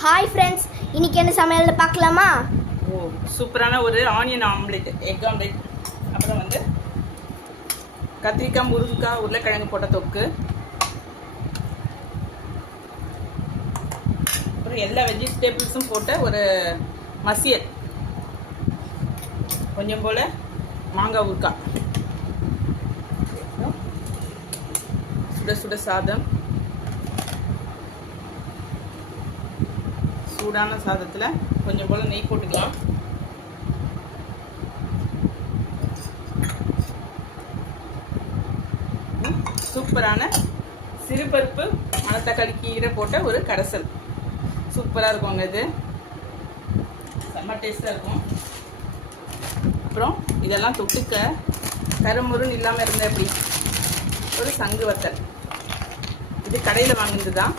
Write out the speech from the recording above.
Hi friends, இன்னைக்கு என்ன சமையல்னு பார்க்கலாமா? சூப்பரான ஒரு ஆனியன் ஆம்லெட், எக் ஆம்லெட், அப்புறம் வந்து கத்திரிக்காய், முருங்கைக்காய், உருளைக்கிழங்கு போட்ட தொக்கு, அப்புறம் எல்லா வெஜிடபிள்ஸும் போட்ட ஒரு மசியல், கொஞ்சம் போல் மாங்காய் ஊறுக்காய், சுட சுட சாதம். சூடான சாதத்தில் கொஞ்சம் போல் நெய் போட்டுக்கலாம். சூப்பரான சிறுபருப்பு மணத்தக்காளி கீரை போட்ட ஒரு கரைசல் சூப்பராக இருக்குங்க. இது செம்ம டேஸ்டாக இருக்கும். அப்புறம் இதெல்லாம் தொட்டுக்க கருமுருன்னு இல்லாமல் இருந்தால் எப்படி ஒரு சங்கு வத்தல். இது கடையில் வாங்கினது தான்.